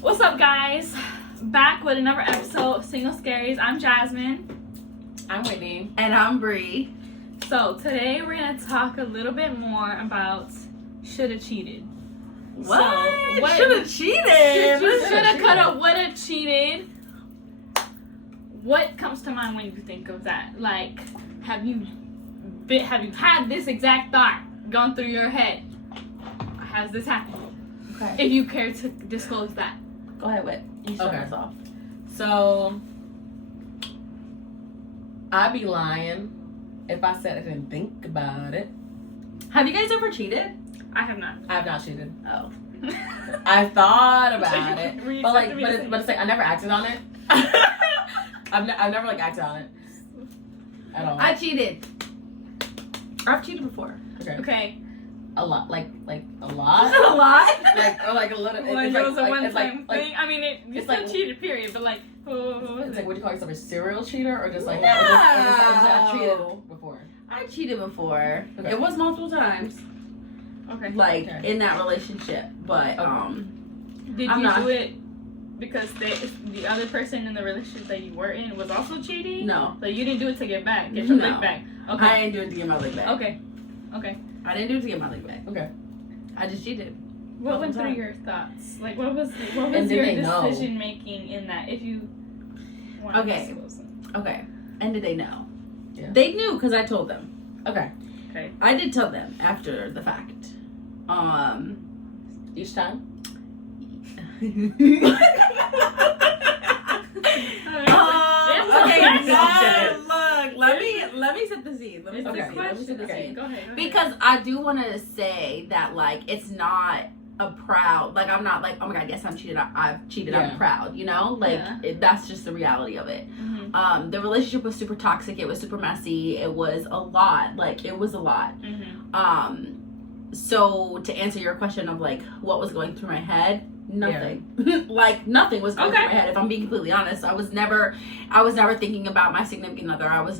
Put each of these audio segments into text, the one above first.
What's up, guys? Back with another episode of Single Scaries. I'm Jasmine. I'm Whitney. And I'm Bree. So today we're gonna talk a little bit more about shoulda cheated. What? Shoulda cheated? Shoulda, coulda, woulda cheated. What comes to mind when you think of that? Like, have you had this exact thought gone through your head? Has this happened? Okay. If you care to disclose that. Go ahead, Whit. You start us off. So, I'd be lying if I said I didn't think about it. Have you guys ever cheated? I have not. I have not cheated. Oh. I thought about it, but it's like I never acted on it. I've never like acted on it at all. I cheated. I've cheated before. Okay. A lot, like a lot. A lot? Or like a little. Like it was a one-time like, thing. I mean, you still cheated, period. But like, it's like, would you call yourself a serial cheater or just like? No. Or just I cheated before. I cheated before. Okay. It was multiple times. Okay. Like in that relationship, but Did I'm you not. do it because the other person in the relationship that you were in was also cheating? No. So you didn't do it to get your No. lick back. Okay. I didn't do it to get my leg back. Okay. I didn't do it to get my leg back. Okay. I just cheated. What went through time. your thoughts? Like, what was And did your they know? decision making in that? If you want to Okay. disclose them. Okay. And did they know? Yeah. They knew because I told them. Okay. Okay. I did tell them after the fact. Each time. Okay, look, let me set the scene. Let me set the Okay. scene. Go ahead. Because I do want to say that, like, it's not a proud, like, I'm not like, oh my god, yes, I'm cheated. I've cheated. Yeah. I'm proud, you know? Like, Yeah. that's just the reality of it. Mm-hmm. The relationship was super toxic. It was super messy. It was a lot. Like, it was a lot. Mm-hmm. So to answer your question of, like, what was going through my head, nothing. Like, nothing was going through my head. If I'm being completely honest, I was never thinking about my significant other. I was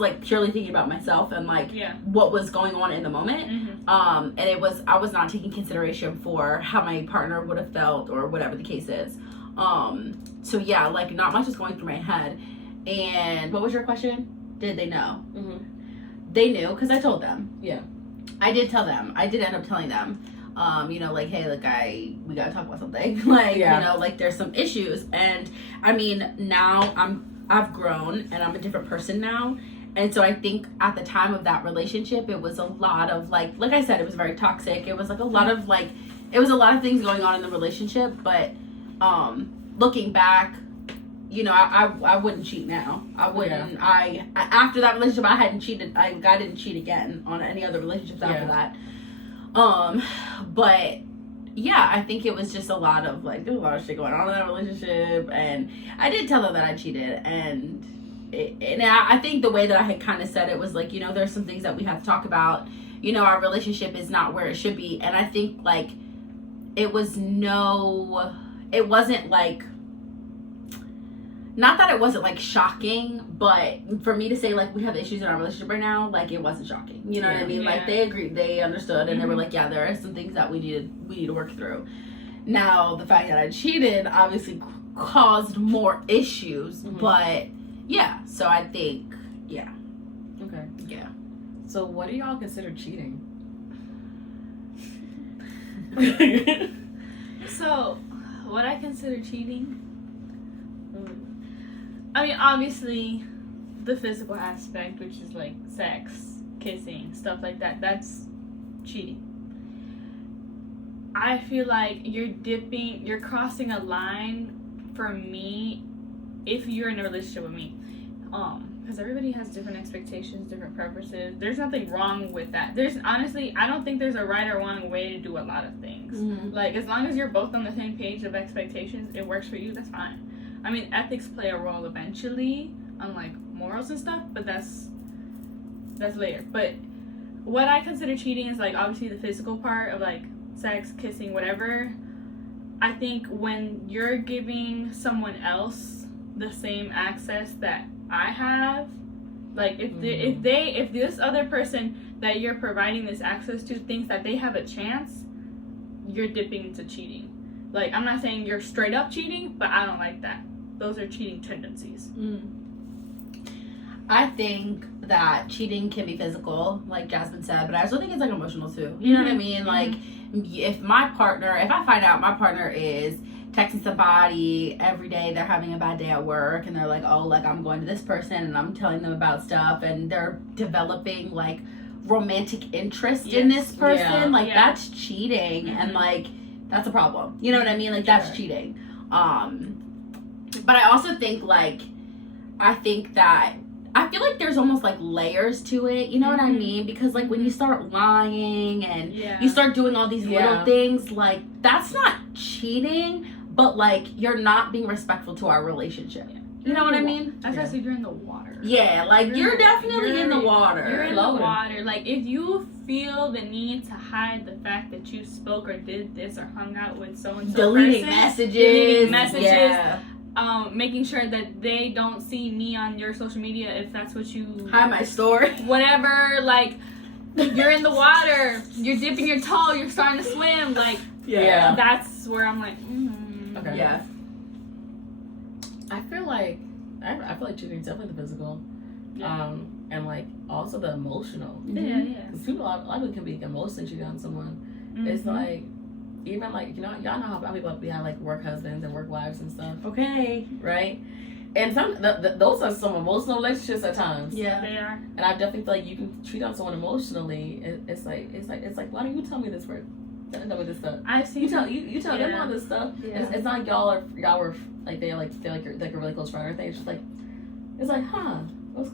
like purely thinking about myself and like what was going on in the moment. Mm-hmm. And I was not taking consideration for how my partner would have felt or whatever the case is. So yeah, like not much was going through my head. And what was your question? Did they know? Mm-hmm. They knew because I told them. Yeah. I did tell them. I did end up telling them. You know, like, hey, look, we gotta talk about something. Like, you know, like there's some issues. And I mean, now I've grown and I'm a different person now. And so I think at the time of that relationship, it was a lot of like I said, it was very toxic. It was like a lot of like, it was a lot of things going on in the relationship. But looking back, you know, I wouldn't cheat now. I wouldn't. Yeah. I after that relationship, I hadn't cheated. I didn't cheat again on any other relationships after that. But yeah, I think it was just a lot of like, there's a lot of shit going on in that relationship, and I did tell them that I cheated, and I think the way that I had kind of said it was like, you know, there's some things that we have to talk about. You know, our relationship is not where it should be, and I think like it wasn't like. Not that it wasn't like shocking, but for me to say like we have issues in our relationship right now, like it wasn't shocking. You know what I mean? Yeah. Like they agreed, they understood, and they were like, yeah, there are some things that we need to work through. Now the fact that I cheated obviously caused more issues, but yeah. So I think yeah. Okay. Yeah. So what do y'all consider cheating? So, what I consider cheating. I mean, obviously, the physical aspect, which is like sex, kissing, stuff like that, that's cheating. I feel like you're crossing a line for me if you're in a relationship with me. Because everybody has different expectations, different preferences. There's nothing wrong with that. Honestly, I don't think there's a right or wrong way to do a lot of things. Like, as long as you're both on the same page of expectations, it works for you, that's fine. I mean, ethics play a role eventually, unlike morals and stuff, but that's later. But what I consider cheating is, like, obviously the physical part of, like, sex, kissing, whatever. I think when you're giving someone else the same access that I have, like, if this other person that you're providing this access to thinks that they have a chance, you're dipping into cheating. Like, I'm not saying you're straight up cheating, but I don't like that. Those are cheating tendencies. I think that cheating can be physical, like Jasmine said, but I also think it's like emotional too. You know what I mean? Like, if I find out my partner is texting somebody every day, they're having a bad day at work, and they're like, oh, like, I'm going to this person, and I'm telling them about stuff, and they're developing, like, romantic interest in this person, like, that's cheating, and, like, that's a problem. You know what I mean? Like, that's cheating. But I also think, like, I feel like there's almost like layers to it, you know what I mean? Because like when you start lying and you start doing all these little things, like that's not cheating, but like you're not being respectful to our relationship. You know what I mean? That's actually you're in the water. Yeah, like you're definitely in the water. You're in the water. Like if you feel the need to hide the fact that you spoke or did this or hung out with so and so, deleting messages, making sure that they don't see me on your social media if that's what you hide my story, whatever. Like you're in the water, you're dipping your toe, you're starting to swim. Like that's where I'm like, okay, yeah. I feel like cheating is definitely the physical, and like also the emotional. Because people, a lot of people can be emotionally cheating on someone. It's like. Even like, you know, y'all know how people have like work husbands and work wives and stuff. Okay. Right? And some those are some emotional relationships at times. Yeah, they are. And I definitely feel like you can cheat on someone emotionally. It's like why don't you tell me this first? Tell me this stuff. I've seen you tell them all this stuff. Yeah. It's not like y'all were like they're like you're like a really close friend or anything. It's just like what's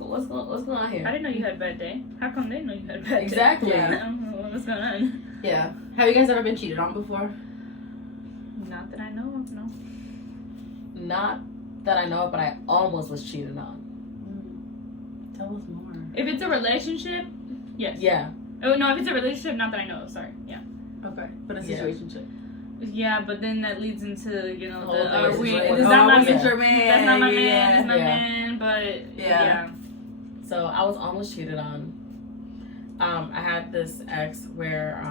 going on here? I didn't know you had a bad day. How come they know you had a bad day? Exactly. Yeah. What's going on? Yeah. Have you guys ever been cheated on before? Not that I know of, no. Not that I know of, but I almost was cheated on. Tell us more. If it's a relationship, yes. Yeah. Oh, no, if it's a relationship, not that I know of, sorry. Yeah. Okay. But a situationship. Yeah, but then that leads into, you know, That's not my man. Your man. That's not my man. It's my man. But, yeah. So, I was almost cheated on. I had this ex where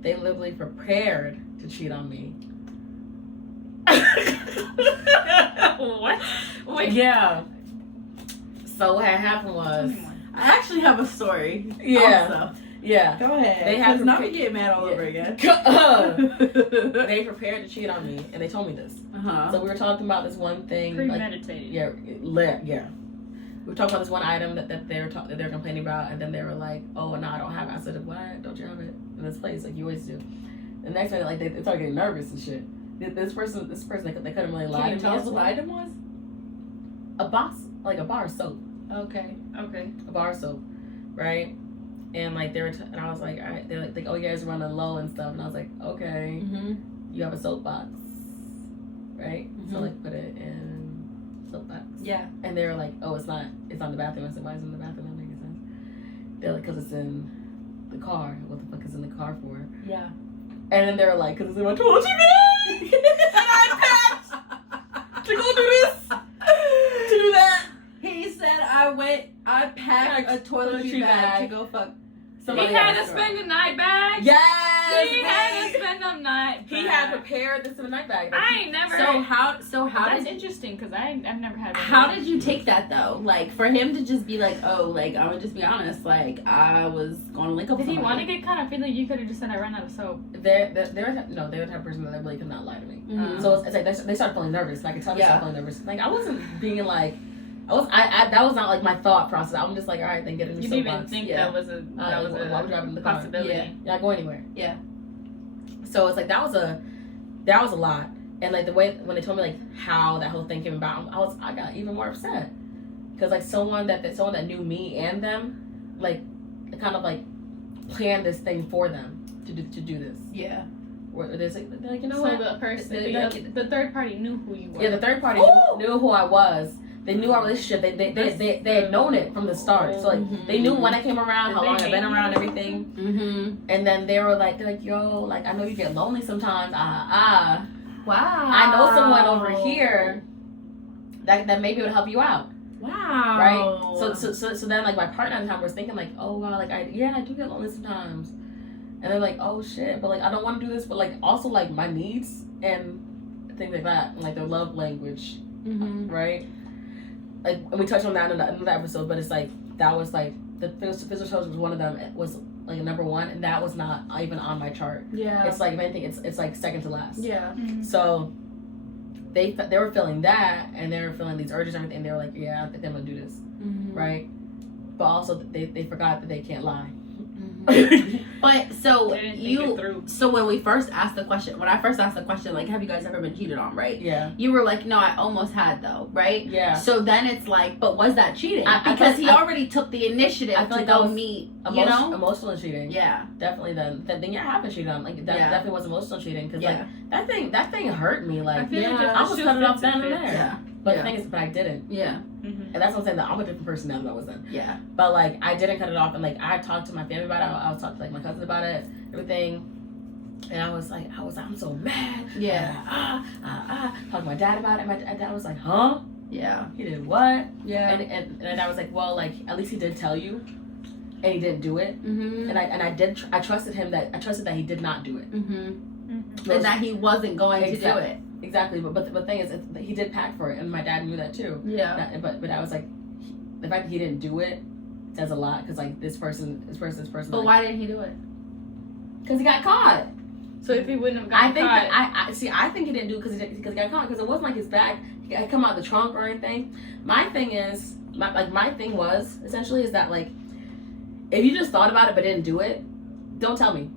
they literally prepared to cheat on me. What? Wait. Yeah. So what had happened was, I actually have a story. Yeah. Also. Yeah. Go ahead. They had not be getting mad all over again. They prepared to cheat on me, and they told me this. So we were talking about this one thing. Premeditated. Yeah. We talked about this one item that they were complaining about, and then they were like, "Oh, no, I don't have it." I said, "What? Don't you have it in this place like you always do?" The next minute, like they started getting nervous and shit. This person, they couldn't really lie. Can you tell us what the item was? A box, like a bar of soap. Okay. A bar of soap, right? And like and I was like, all right. They're like, "Oh, you guys are running low and stuff," and I was like, "Okay, you have a soap box, right?" So like put it in. Soapbox. Yeah. And they were like, "Oh, it's not in the bathroom." I said, "Why is it in the bathroom? That doesn't make sense." They're like, "Because it's in the car." What the fuck is in the car for? Yeah. And then they were like, "Because it's in my toilet bag." And I packed to go do this, to do that. He said, I packed a toiletry bag to go fuck somebody He had else. to spend a night bag? Yes. He had to spend a night bag. He had prepared this in a night bag. I ain't never. So how That's did interesting because I've never had. How did you take that though? Like for him to just be like, oh, like I would just be honest, like I was going to link up. Did with he want to somebody. get caught? I feel like you could have just said I ran out of soap. They're the type of person that really could not lie to me. So it's like they started feeling nervous. I could tell they started feeling nervous. Like I wasn't being like. That was not like my thought process. I'm just like, all right, then get in the You soapbox. didn't even think that was a why would you drive in the car? possibility. Yeah, go anywhere. Yeah. So it's like that was a lot, and like the way when they told me like how that whole thing came about, I got even more upset because like someone that knew me and them, like kind of like planned this thing for them to do this. Yeah. Where they're like, you know So what? the person, the third party knew who you were. Yeah, the third party knew who I was. They knew our relationship. They had known it from the start. So like they knew when I came around, how long I've been around, everything. And then they're like, yo, like I know you get lonely sometimes. Wow. I know someone over here that maybe would help you out. Wow. Right. So then like my partner at the time was thinking like, oh wow, like I do get lonely sometimes. and they're like, oh shit, but like I don't want to do this, but like also like my needs and things like that, and, like their love language, right? Like, and we touched on that in another episode, but it's like that was like the physical touch was one of them. It was like number one, and that was not even on my chart. Yeah, it's like if anything, it's like second to last. Yeah. So they were feeling that, and they were feeling these urges and everything. They were like, yeah, I think I'm gonna do this, right? But also they forgot that they can't lie. But so when we first asked the question, when I first asked the question, like, have you guys ever been cheated on, right? Yeah. You were like, no, I almost had though, right? Yeah. So then it's like, but was that cheating? Because he already took the initiative to go meet, you know? Emotional cheating. Yeah. Definitely then yeah, I have been cheated on. Like that definitely was emotional cheating because like that thing hurt me. Like I was cut it off down in there. Yeah. But the thing is, but I didn't. Yeah. And that's what I'm saying, that I'm a different person now than I was then. Yeah. But like I didn't cut it off, and like I talked to my family about it. I was talking to like my cousins about it, everything. And I was like, I'm so mad. Yeah. Talked to my dad about it. My dad was like, huh? Yeah. He did what? Yeah. And I was like, well, like at least he did tell you, and he didn't do it. And I trusted him I trusted that he did not do it. And that he wasn't going to do it. Exactly, but the thing is, he did pack for it, and my dad knew that too. Yeah. But I was like, the fact that he didn't do it says a lot, because like this person. But like, why didn't he do it? Because he got caught. So if he wouldn't have gotten caught, I think he didn't do it because he got caught, because it wasn't like his bag had come out of the trunk or anything. My thing is, my thing was essentially is that like, if you just thought about it but didn't do it, don't tell me.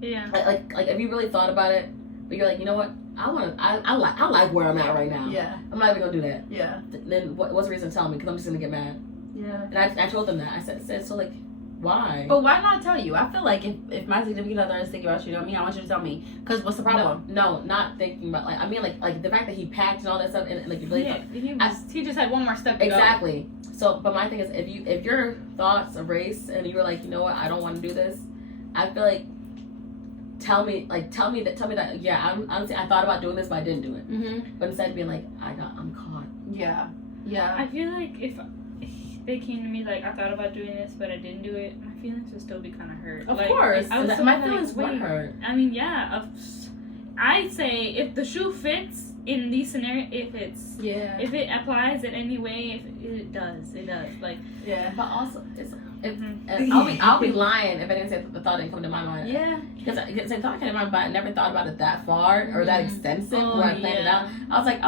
Yeah. Like if you really thought about it, but you're like, you know what? I like where I'm at right now. Yeah. I'm not even gonna do that. Yeah. Then what's the reason to tell me? Because I'm just gonna get mad. Yeah. And I told them that. I said so like, why? But why not tell you? I feel like if my significant other is thinking about you, I want you to tell me. Because what's the problem? No, not thinking about like, I mean like the fact that he packed and all that stuff, and like you really he just had one more step to exactly. Go. So, but my thing is, if your thoughts erase and you were like, you know what, I don't want to do this, I feel like. Tell me that yeah, honestly I thought about doing this but I didn't do it. But instead of being like I'm caught. Yeah. I feel like if they came to me like I thought about doing this but I didn't do it, my feelings would still be kind of hurt. Of course, my feelings would hurt. I mean, yeah, I'd say if the shoe fits in these scenarios, if it applies in any way, if it does like but also it's. I'll be lying if I didn't say the thought didn't come to my mind. Yeah. Because the thought came to my mind, but I never thought about it that far or that extensive where I planned it out. I was like,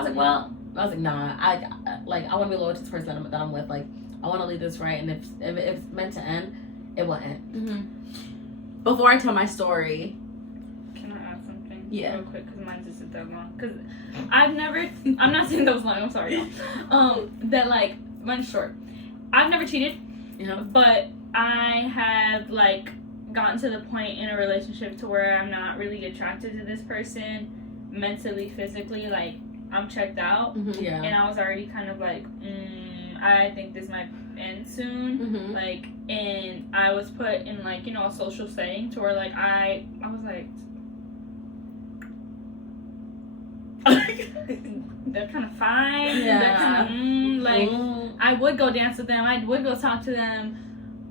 nah. I want to be loyal to this person that I'm with. Like, I want to leave this right, and if it's meant to end, it will end. Before I tell my story, can I add something? Yeah. Real quick, because mine just that long. Because I'm not saying that was long. I'm sorry. That like mine's short. I've never cheated. But I have like gotten to the point in a relationship to where I'm not really attracted to this person mentally, physically. Like I'm checked out, and I was already kind of like, I think this might end soon. Like, and I was put in like a social setting to where like I was like, they're kind of fine. Yeah. They're kind of I would go dance with them. I would go talk to them.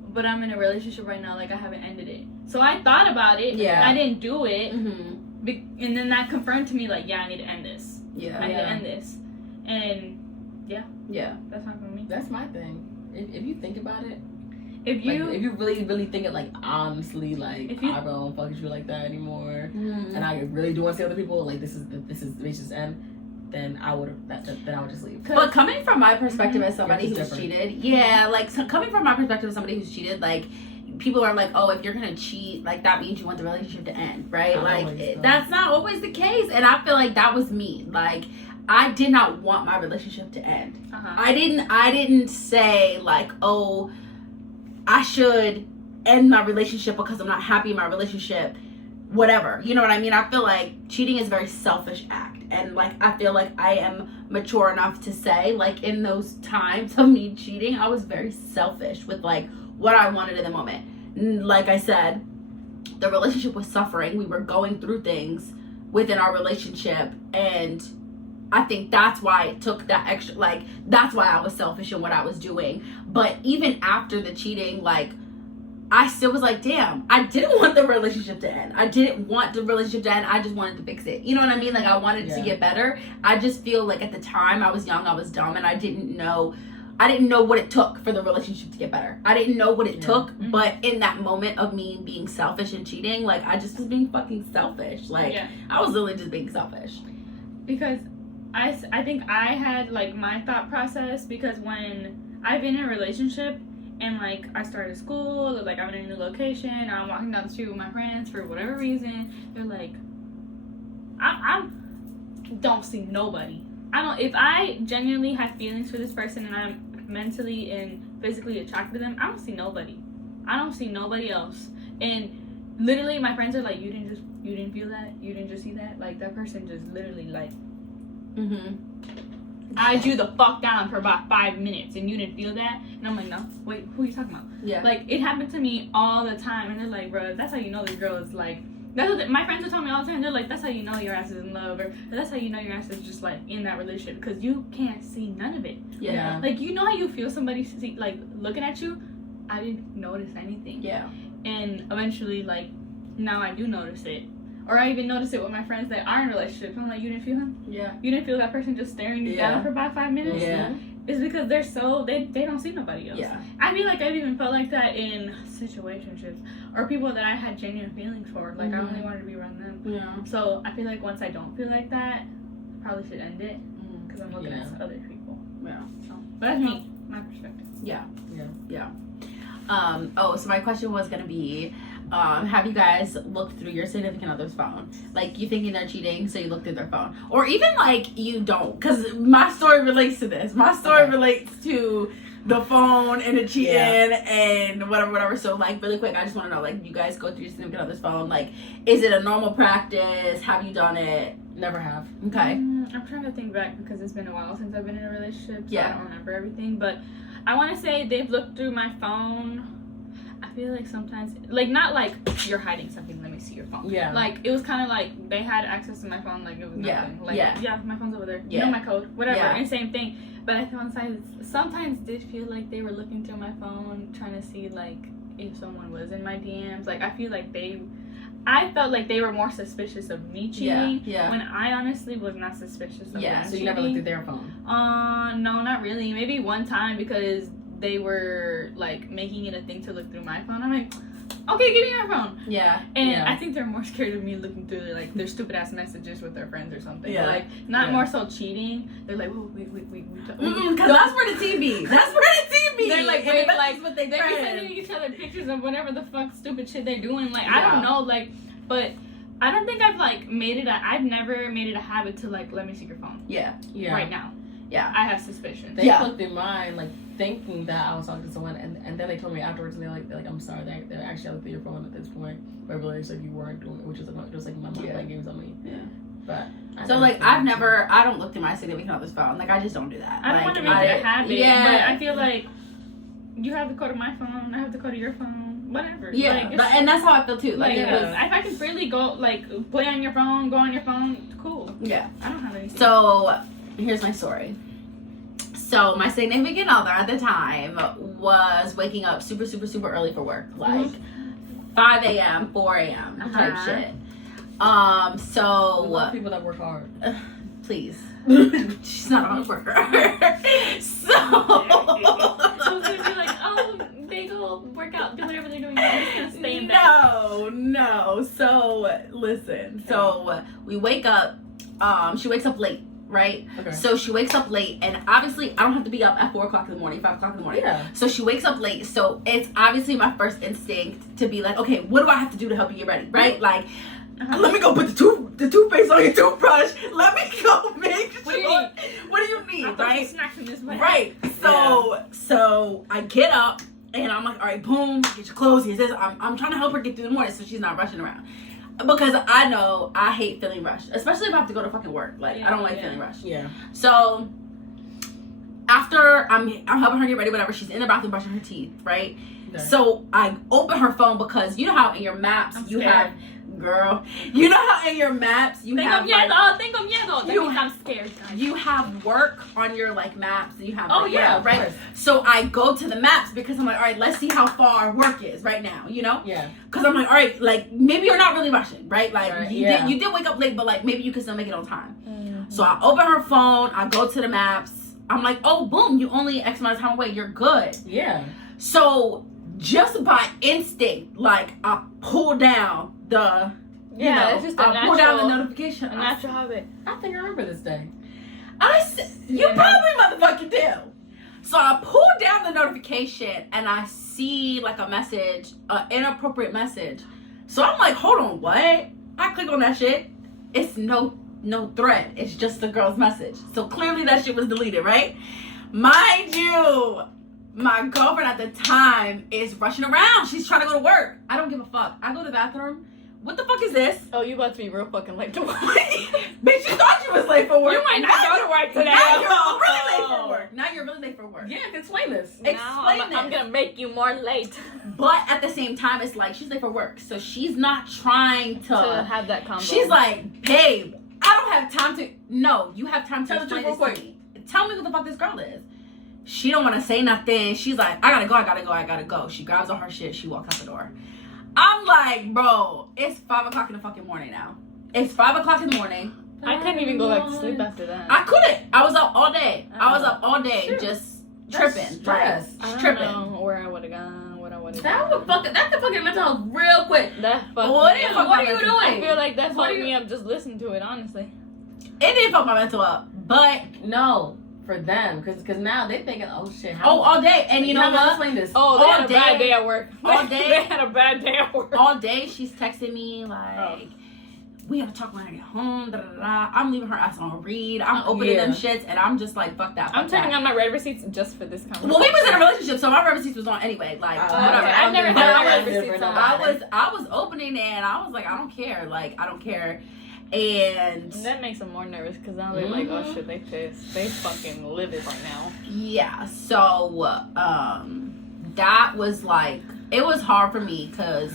But I'm in a relationship right now. Like I haven't ended it. So I thought about it. Yeah. I didn't do it. And then that confirmed to me like, yeah, I need to end this. Yeah. I need to end this. And yeah. That's not for me. That's my thing. If you think about it. If you really, really think it like honestly, like I don't fuck with you like that anymore, and I really do want to see other people, like this is the relationship's end, then I would just leave. But coming from my perspective as somebody who's cheated, coming from my perspective as somebody who's cheated, like people are like, oh, if you're gonna cheat, like that means you want the relationship to end, right? That's not always the case, and I feel like that was me. Like I did not want my relationship to end. I didn't say like, oh, I should end my relationship because I'm not happy in my relationship, whatever. You know what I mean? I feel like cheating is a very selfish act. And, like, I feel like I am mature enough to say, like, in those times of me cheating, I was very selfish with, like, what I wanted in the moment. Like I said, the relationship was suffering. We were going through things within our relationship. And I think that's why it took that extra, like, that's why I was selfish in what I was doing. But even after the cheating, like, I still was like, damn, I didn't want the relationship to end. I didn't want the relationship to end. I just wanted to fix it. You know what I mean? Like, I wanted it to get better. I just feel like at the time I was young, I was dumb, and I didn't know what it took for the relationship to get better. I didn't know what it took, but in that moment of me being selfish and cheating, like, I just was being fucking selfish. Like, I was literally just being selfish. Because I think I had, like, my thought process, because when I've been in a relationship and, like, I started school, or, like, I'm in a new location, or I'm walking down the street with my friends for whatever reason, they're like, I don't see nobody. If I genuinely have feelings for this person and I'm mentally and physically attracted to them, I don't see nobody. I don't see nobody else. And literally my friends are like, you didn't feel that? You didn't just see that? Like, that person just literally, like, eyed you the fuck down for about 5 minutes and you didn't feel that? And I'm like, no. Wait, who are you talking about? Yeah. Like, it happened to me all the time. And they're like, bro, that's how you know this girl is, like, that's what my friends would tell me all the time. They're like, that's how you know your ass is in love, or that's how you know your ass is just, like, in that relationship, because you can't see none of it. Yeah. Like, you know how you feel somebody like looking at you? I didn't notice anything. Yeah. And eventually, like, now I do notice it. Or I even notice it with my friends that are in relationships. I'm like, you didn't feel him? Yeah. You didn't feel that person just staring you down for about 5 minutes? Yeah. It's because they're so, they don't see nobody else. Yeah. I feel like I've even felt like that in situationships, or people that I had genuine feelings for. Like, I only wanted to be around them. Yeah. So I feel like once I don't feel like that, I probably should end it, because I'm looking at other people. Yeah. So, but that's me, my perspective. Yeah. So my question was gonna be, have you guys looked through your significant other's phone? Like, you thinking they're cheating, so you look through their phone, or even like you don't? Because my story relates to this. My story relates to the phone and the cheating and whatever. So, like, really quick, I just want to know, like, you guys go through your significant other's phone? Like, is it a normal practice? Have you done it? Never have. Okay. I'm trying to think back, because it's been a while since I've been in a relationship, so I don't remember everything. But I want to say they've looked through my phone. I feel like sometimes, like, not like you're hiding something, let me see your phone. Yeah. Like, it was kind of like they had access to my phone, like it was nothing. Like, my phone's over there. You know my code, whatever. And same thing. But I sometimes did feel like they were looking through my phone, trying to see, like, if someone was in my DMs. Like, I feel like I felt like they were more suspicious of me cheating. When I honestly was not suspicious of them So cheating. you never looked through their phone? No, not really. Maybe one time, because they were, like, making it a thing to look through my phone. I'm like, okay, give me your phone. And I think they're more scared of me looking through, like, their stupid ass messages with their friends or something. Like, not more so cheating. They're like, whoa, wait. Because that's where the TV. That's where the TV. They're like, wait, like, what they're sending each other pictures of whatever the fuck stupid shit they're doing. Like, I don't know, like, but I don't think I've, like, I've never made it a habit to, like, let me see your phone. Right now. I have suspicions. They looked in mine, like, thinking that I was talking to someone, and then they told me afterwards, and they're like, I'm sorry, they're actually looked at your phone at this point, but really, like, you weren't doing it, which is like, just like my mom playing games on me. But so, like, I don't look through my significant other's phone. Like, I just don't do that. I don't want to make it a habit, but I feel like you have the code of my phone, I have the code of your phone, whatever. Like, and that's how I feel too. Like, if I can freely go, like, play on your phone, go on your phone, cool. I don't have anything. So, here's my story. So, my significant other at the time was waking up super, super, super early for work. Like, 5 a.m., 4 a.m. type shit. So... A lot of people that work hard. Please. She's not a hard worker. So... I was gonna be like, oh, they go work out, do whatever they're doing. I'm just gonna stay in bed. No. So, listen. So, we wake up. She wakes up late. Right? Okay. So she wakes up late, and obviously I don't have to be up at 4 o'clock in the morning, 5 o'clock in the morning. So she wakes up late, so it's obviously my first instinct to be like, okay, what do I have to do to help you get ready? Right? Like, let me go put the toothpaste on your toothbrush. Let me go make sure. What do you need? Right? Snacks in this way. Right. So I get up, and I'm like, all right, boom, get your clothes. Here's this. I'm trying to help her get through the morning so she's not rushing around. Because I know I hate feeling rushed, especially if I have to go to fucking work. Like, I don't like feeling rushed. So after I'm helping her get ready, whatever, she's in the bathroom brushing her teeth, right? So I open her phone because you know how in your maps you have Girl, you know how in your maps you have like, tengo miedo. That means I'm scared. You have work on your like maps, and you have right. So I go to the maps because I'm like, all right, let's see how far work is right now, you know? Yeah. Because I'm like, all right, like maybe you're not really rushing, right? Like right, you did wake up late, but like maybe you can still make it on time. Mm-hmm. So I open her phone, I go to the maps. I'm like, oh boom, you only X amount of time away, you're good. Yeah. So just by instinct, like I pull down the. It's just I pull down the notification. A natural habit. I think I remember this day. You probably motherfucking do. So I pull down the notification and I see like a message, an inappropriate message. So I'm like, hold on, what? I click on that shit. It's no thread. It's just the girl's message. So clearly that shit was deleted, right? Mind you, my girlfriend at the time is rushing around. She's trying to go to work. I don't give a fuck. I go to the bathroom. What the fuck is this? Oh, you about to be real fucking late to work. Bitch, you thought you was late for work. You might not go to work today. Now you're really late for work. Now you're really late for work. Yeah, explain this. Explain this. I'm gonna make you more late. But at the same time, it's like she's late for work. So she's not trying to have that convo. She's like, babe, I don't have time to. No, you have time to explain this to me. Tell me what the fuck this girl is. She don't want to say nothing. She's like, I gotta go. She grabs all her shit. She walks out the door. I'm like, bro, it's 5 o'clock in the fucking morning now. It's 5 o'clock in the morning. I couldn't even go back to sleep after that. I couldn't. I was up all day. Just tripping. Stress. I don't tripping. know where I would have gone, what I would have That done. could fucking mental health real quick. That fucked What me if up. What are you doing? I feel like that fucked me up just listening to it, honestly. It didn't fuck my mental up, but no, for them, because now they thinking, oh shit. all day, and you know what? Explain this. Oh, they all had a bad day. day at work. All day. They had a bad day at work. All day she's texting me like, we have to talk when I get home. Da, da, da. I'm leaving her ass on read. I'm opening them shits, and I'm just like, fuck that. I'm turning on my red receipts just for this conversation. Well, we was in a relationship, so my red receipts was on anyway. Like whatever. Okay. I've never had my red receipts on. I was opening it, and I was like, I don't care. Like I don't care. And that makes them more nervous because now they're like, oh shit, they pissed. They fucking livid right now. Yeah. So that was like, it was hard for me because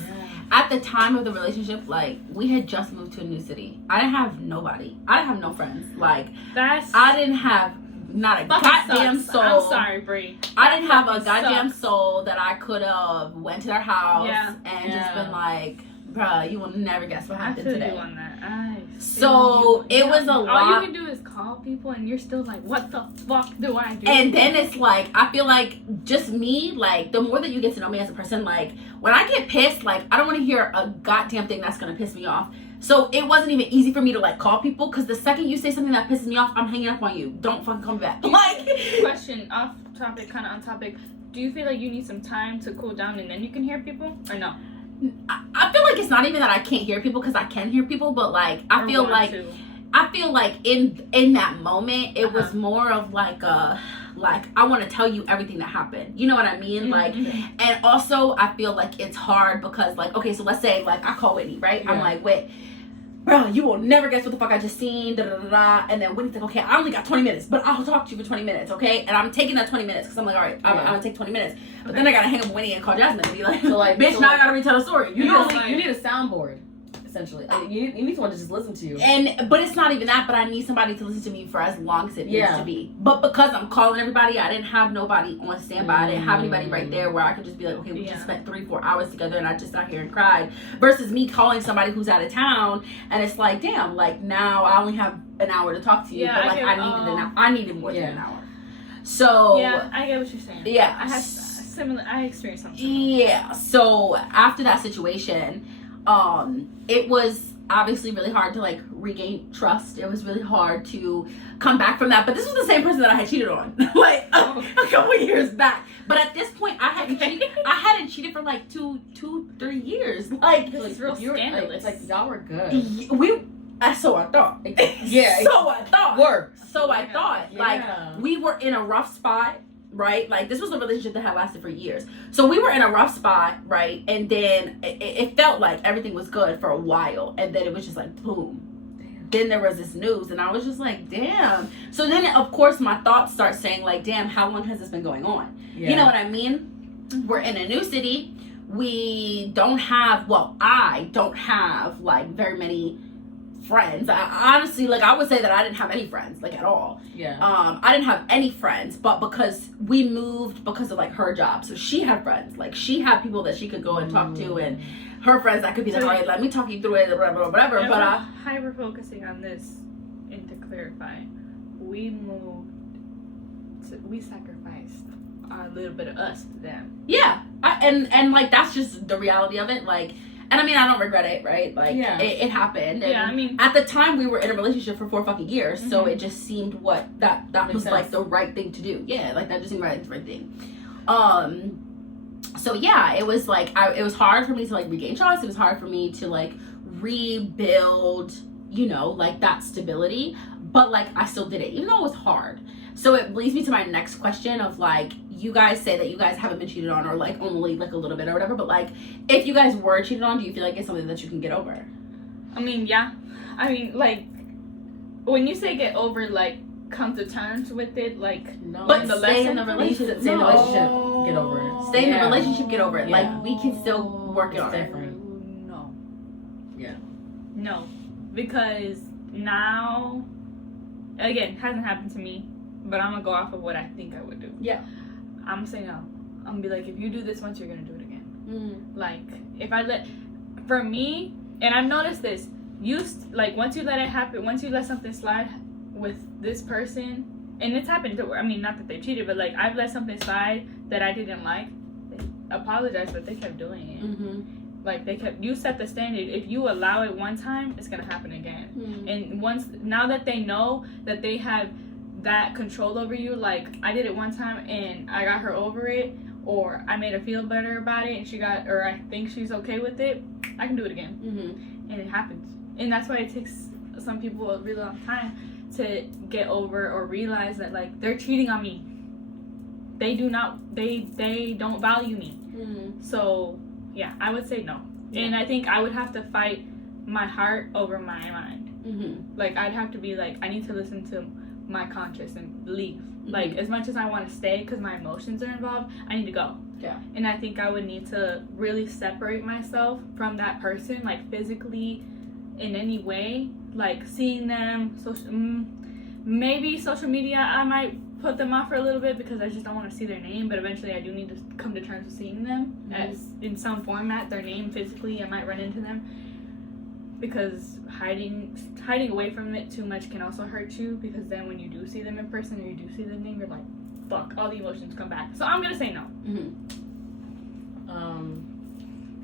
at the time of the relationship, like we had just moved to a new city. I didn't have nobody. I didn't have no friends. Like I didn't have not a goddamn soul. I'm sorry, Bree. I didn't have a goddamn soul that I could have went to their house and just been like, bruh, you will never guess what happened today. On that. So it was a lot. All you can do is call people, and you're still like, what the fuck do I do? And then it's like, I feel like just me, like the more that you get to know me as a person, like when I get pissed, like I don't want to hear a goddamn thing that's gonna piss me off. So it wasn't even easy for me to like call people because the second you say something that pisses me off, I'm hanging up on you. Don't fucking come back. Like, question off topic, kind of on topic. Do you feel like you need some time to cool down and then you can hear people, or no? I feel like it's not even that I can't hear people because I can hear people, but like I feel like in that moment it was more of like a I want to tell you everything that happened. You know what I mean? Like, and also I feel like it's hard because like, okay, so let's say like I call Whitney, right? I'm like, wait, bro, you will never guess what the fuck I just seen, da da da da. And then Whitney's like, okay, I only got 20 minutes, but I'll talk to you for 20 minutes, okay? And I'm taking that 20 minutes because I'm like, all right, I'm gonna take 20 minutes. But then I gotta hang up with Whitney and call Jasmine and be like, bitch, now I gotta retell the story. You need a soundboard. Essentially, you need someone to just listen to you. But it's not even that. But I need somebody to listen to me for as long as it needs to be. But because I'm calling everybody, I didn't have nobody on standby. I didn't have anybody right there where I could just be like, okay, we just spent 3-4 hours together, and I just sat here and cried. Versus me calling somebody who's out of town, and it's like, damn, like now I only have an hour to talk to you, but like I needed more than an hour. So yeah, I get what you're saying. Yeah, I experienced something. Yeah. So after that situation, it was obviously really hard to like regain trust. It was really hard to come back from that. But this was the same person that I had cheated on like a couple years back. But at this point, I hadn't cheated for like 2-3 years. Like this is real scandalous. Like y'all were good. So I thought. Yeah. So I thought. So I thought. Yeah. Like we were in a rough spot. Right, like this was a relationship that had lasted for years. So we were in a rough spot, right? And then it felt like everything was good for a while, and then it was just like boom. Damn. Then there was this news, and I was just like, damn. So then, of course, my thoughts start saying like, damn, how long has this been going on? Yeah. You know what I mean? We're in a new city. we don't have, well, I don't have, like, very many friends. I honestly, like, I would say that I didn't have any friends, like, at all. Yeah. I didn't have any friends, but because we moved because of, like, her job. So she had friends. Like, she had people that she could go and talk to, and her friends that could be like, all right, let me talk you through it, whatever. And but we're hyper-focusing on this, and to clarify, we sacrificed a little bit of us for them. Yeah. And like, that's just the reality of it. Like, and I mean, I don't regret it, right? Like, it happened. And yeah, I mean, at the time, we were in a relationship for 4 fucking years, so it just seemed that was, like, the right thing to do. Yeah, like, that just seemed the right thing. So, yeah, it was, like, it was hard for me to, like, regain trust. It was hard for me to, like, rebuild, you know, like, that stability. But, like, I still did it, even though it was hard. So it leads me to my next question of, like, you guys say that you guys haven't been cheated on, or, like, only, like, a little bit or whatever. But, like, if you guys were cheated on, do you feel like it's something that you can get over? I mean, yeah. I mean, like, when you say get over, like, come to terms with it, like, no, but the stay in lesson the relationship. Stay in the relationship, get over it. Stay in the relationship, get over it. Yeah. Like, we can still work it on it. Different. No. Yeah. No. Because now, again, it hasn't happened to me, but I'm gonna go off of what I think I would do. Yeah. I'm gonna say no. I'm gonna be like, if you do this once, you're gonna do it again. Like, if I for me, and I've noticed this, once you let it happen, once you let something slide with this person, and it's happened to, I mean, not that they cheated, but, like, I've let something slide that I didn't like. They apologized, but they kept doing it. Like, you set the standard. If you allow it one time, it's gonna happen again. And now that they know that they have that control over you, like, I did it one time and I got her over it, or I made her feel better about it, and or I think she's okay with it, I can do it again. And it happens. And that's why it takes some people a really long time to get over or realize that, like, they're cheating on me. They don't value me. So, yeah, I would say no. And I think I would have to fight my heart over my mind. Like, I'd have to be like, I need to listen to my conscience and leave. Like, as much as I want to stay because my emotions are involved, I need to go. Yeah. And I think I would need to really separate myself from that person, like, physically, in any way. Like, seeing them, maybe social media, I might put them off for a little bit because I just don't want to see their name, but eventually I do need to come to terms with seeing them as in some format, their name physically. I might run into them, because hiding away from it too much can also hurt you, because then when you do see them in person or you do see their name, you're like, fuck, all the emotions come back. So I'm gonna say no.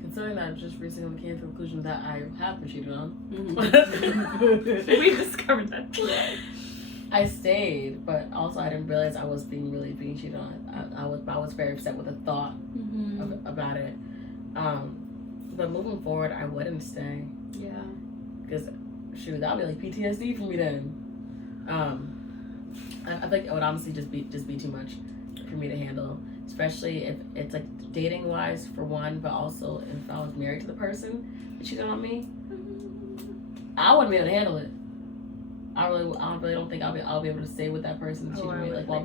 Considering that I just recently came to the conclusion that I have been cheated on. We discovered that. I stayed, but also I didn't realize I was really being cheated on. I was very upset with the thought about it. But moving forward, I wouldn't stay. Yeah. Because shoot, that'd be like PTSD for me then. I feel like it would honestly just be too much for me to handle, especially if it's like dating wise for one, but also if I was married to the person that cheated on me, I wouldn't be able to handle it. I really don't think I'll be able to stay with that person that cheated on me, like while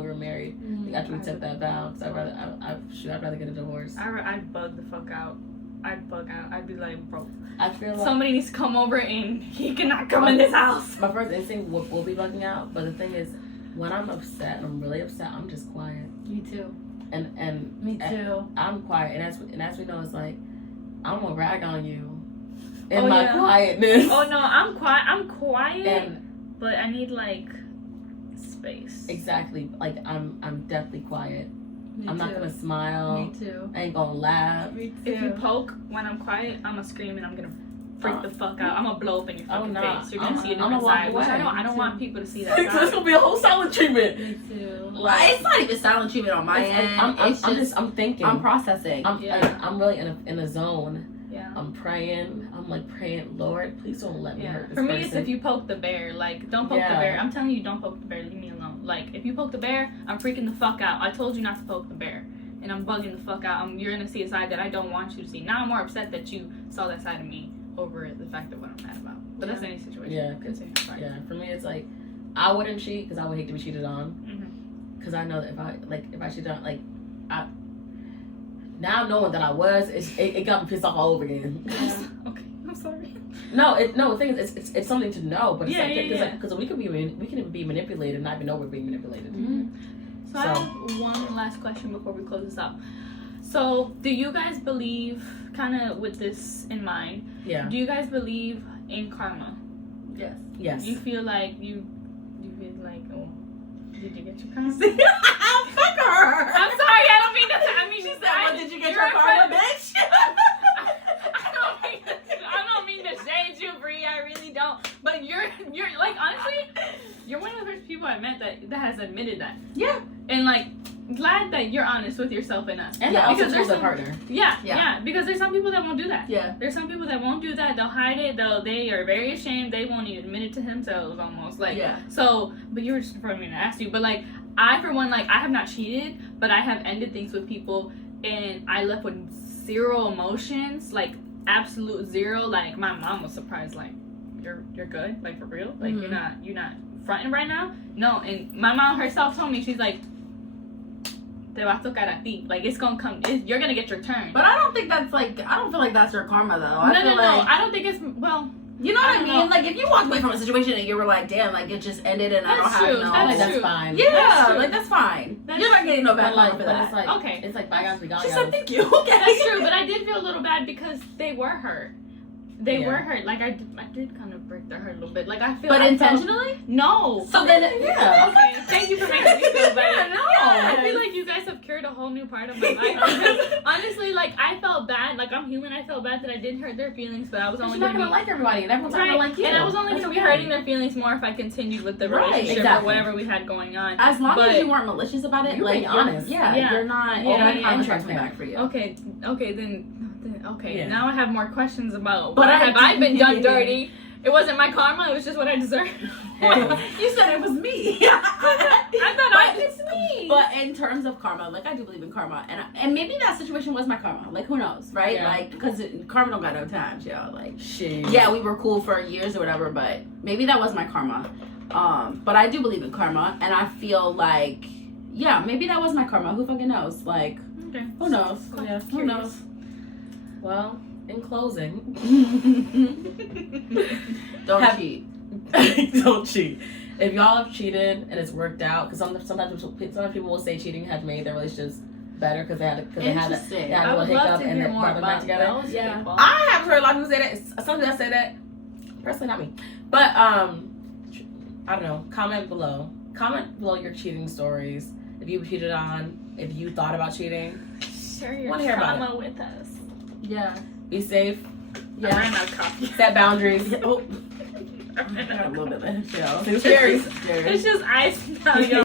we were married. Like, after we took that vow, because I'd rather get a divorce. I'd bug the fuck out. I'd bug out. I'd be like, bro, I feel like somebody needs to come over and he cannot come in this house. My first instinct will be bugging out, but the thing is, when I'm upset, I'm really upset, I'm just quiet. Me too. And me too. I'm quiet, and as we know, it's like, I'm gonna rag on you in my quietness. Oh no, I'm quiet, but I need, like, space. Exactly. Like, I'm definitely quiet. I'm not gonna smile. Me too. I ain't gonna laugh. Me too. If you poke when I'm quiet, I'm gonna scream and I'm gonna freak the fuck out. I'm gonna blow up in your fucking face. You're gonna see a different side. Which I don't want people to see that side. It's gonna be a whole silent treatment. Me too. Like, it's not even silent treatment on my end. I'm thinking. I'm processing. I'm really in a zone. Yeah. I'm praying. I'm like praying, Lord, please don't let me hurt this person. For me, person. it's if you poke the bear. Like, don't poke the bear. I'm telling you, don't poke the bear. Leave me alone. Like, if you poke the bear, I'm freaking the fuck out. I told you not to poke the bear. And I'm bugging the fuck out. You're gonna see a side that I don't want you to see. Now I'm more upset that you saw that side of me over the fact of what I'm mad about. But that's any situation. Yeah, for me, it's like, I wouldn't cheat because I would hate to be cheated on. Because I know that if I cheated on, like, now knowing that I was, it got me pissed off all over again. Yeah. Okay, I'm sorry. No, the thing is, it's something to know, but it's because we can be manipulated and not even know we're being manipulated. Mm-hmm. So I have one last question before we close this up. So, do you guys believe, kind of with this in mind? Yeah. Do you guys believe in karma? Yes. Yes. You feel like oh, did you get your karma? Fuck her. I'm sorry, I don't mean to. I mean, she said, What, did you get your karma, bitch? I don't mean to shade you, Bree. I really don't. But you're like, honestly, you're one of the first people I met that has admitted that. Yeah. And like, glad that you're honest with yourself and us. And because there's a partner. Yeah. Because there's some people that won't do that. Yeah. There's some people that won't do that. They'll hide it. They are very ashamed. They won't even admit it to themselves almost. Like, yeah. So, but you were just for me to ask you. But like, I for one, like, I have not cheated, but I have ended things with people, and I left with zero emotions, like absolute zero. Like, my mom was surprised. Like, you're good. Like, for real. Like, you're not fronting right now. No. And my mom herself told me, she's like, te va a tocar a ti. Like, it's gonna come. You're gonna get your turn. But I don't think that's like. I don't feel like that's your karma though. No. I don't think it's well. You know what I mean? know. Like, if you walked away from a situation and you were like, damn, like, it just ended and I don't have no... That's fine. Yeah, that's true. Like, that's fine. That's You're not getting no bad karma for but that. it's like, okay. It's like bygones be bygones. She said thank you. Okay. That's true, but I did feel a little bad because they were hurt. They were hurt. Like, I did kind of break their heart a little bit. Like, I feel. But intentionally? No. So then, yeah. Okay. Thank you for making me feel better. No. I feel like you guys have cured a whole new part of my life. Because honestly, like, I felt bad. Like, I'm human. I felt bad that I did hurt their feelings, but I was only not gonna like everybody, and everyone's not gonna like you. And I was only going to be hurting their feelings more if I continued with the relationship or whatever we had going on. As long as you weren't malicious about it, you're like, being honest. You're not. Yeah, my contract's coming back for you. Okay, then. Now I have more questions about. But I've been done dirty. It wasn't my karma. It was just what I deserved. You said it was me. I thought it's me. But in terms of karma, like, I do believe in karma, and maybe that situation was my karma. Like, who knows, right? Yeah. Like, because karma don't got no times, yo. Like, shit. Yeah, we were cool for years or whatever, but maybe that was my karma. But I do believe in karma, and I feel like, yeah, maybe that was my karma. Who fucking knows? Like, okay. Who knows? Yeah, who knows? Well, in closing, don't cheat. Don't cheat. If y'all have cheated and it's worked out, because sometimes people will say cheating has made their relationships better because they had a little hiccup and they brought them back together. Yeah, I haven't heard a lot of people say that. Some people say that. Personally, not me. But I don't know. Comment below your cheating stories. If you were cheated on, if you thought about cheating, share your trauma with us. Yeah. Be safe. Yeah. I ran out of coffee. Set boundaries. Oh. I got a little bit of Single Scaries. It's just ice now, yo.